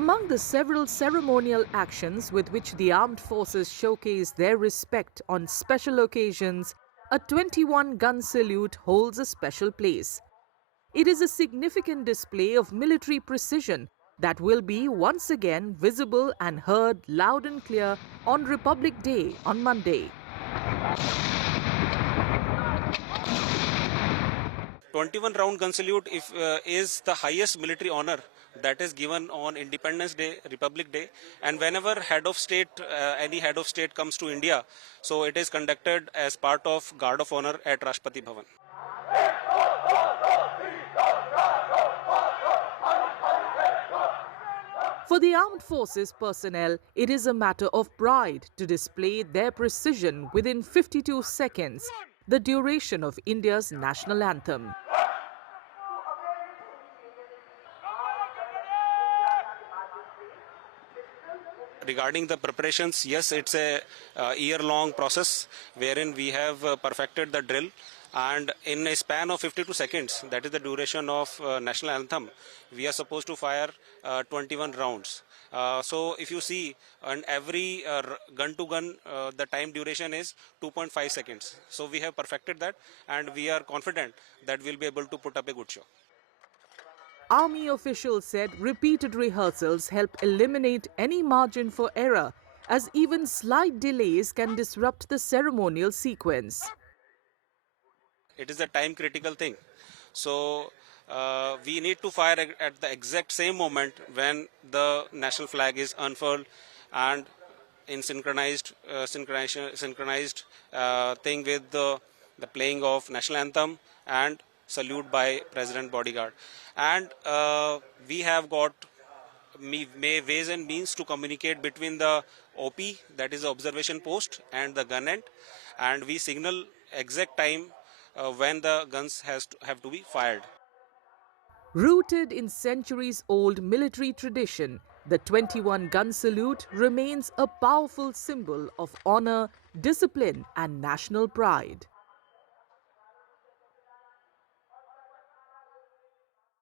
Among the several ceremonial actions with which the armed forces showcase their respect on special occasions, a 21-gun salute holds a special place. It is a significant display of military precision that will be once again visible and heard loud and clear on Republic Day on Monday. 21-round gun salute is the highest military honor that is given on Independence Day, Republic Day, and whenever any head of state comes to India, so it is conducted as part of Guard of Honor at Rashtrapati Bhavan. For the armed forces personnel, it is a matter of pride to display their precision within 52 seconds, the duration of India's national anthem. Regarding the preparations, yes, it's a year-long process wherein we have perfected the drill, and in a span of 52 seconds, that is the duration of national anthem, we are supposed to fire 21 rounds. So if you see, on every gun to gun, the time duration is 2.5 seconds. So we have perfected that, and we are confident that we'll be able to put up a good show. Army officials said repeated rehearsals help eliminate any margin for error, as even slight delays can disrupt the ceremonial sequence. It is a time critical thing. So we need to fire at the exact same moment when the national flag is unfurled and in synchronized thing with the playing of national anthem and salute by President Bodyguard. And we have got ways and means to communicate between the OP, that is the observation post, and the gun end, and we signal exact time when the guns have to be fired. Rooted in centuries-old military tradition, the 21-gun salute remains a powerful symbol of honor, discipline, and national pride.